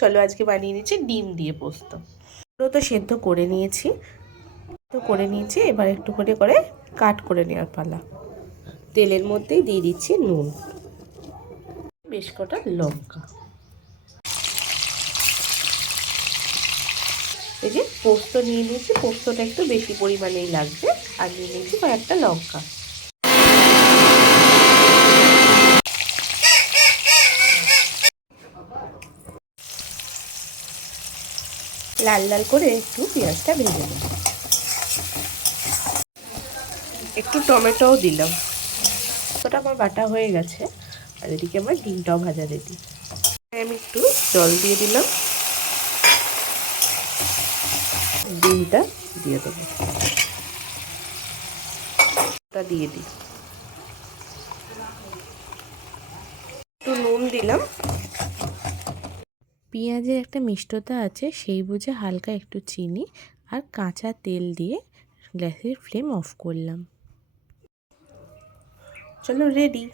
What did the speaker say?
চলো আজকে বানিয়ে নিচ্ছি ডিম দিয়ে পোস্ত। তো সেদ্ধ করে নিয়েছি, এবার একটু করে কাট করে নেওয়ার পালা। তেলের মধ্যেই দিয়ে দিচ্ছি নুন, বেশ কটা লঙ্কা। এই যে পোস্ত নিয়ে নিয়েছি, পোস্তটা একটু বেশি পরিমাণেই লাগবে। আর নিয়ে নিয়েছি কয়েকটা লঙ্কা। লাল লাল করে একটু পেঁয়াজটা ভেজে নেব। একটু টমেটোও দিলাম। পোস্তটা আমার বাটা হয়ে গেছে, আর এদিকে আমার ডিমটাও ভাজা রেডি। আমি একটু জল দিয়ে দিলাম, ডিমটা দিয়ে দেবো, দিয়ে দিই, একটু নুন দিলাম। পেঁয়াজের একটা মিষ্টতা আছে, সেই বুঝে হালকা একটু চিনি আর কাঁচা তেল দিয়ে গ্যাসের ফ্লেম অফ করলাম। চলো রেডি।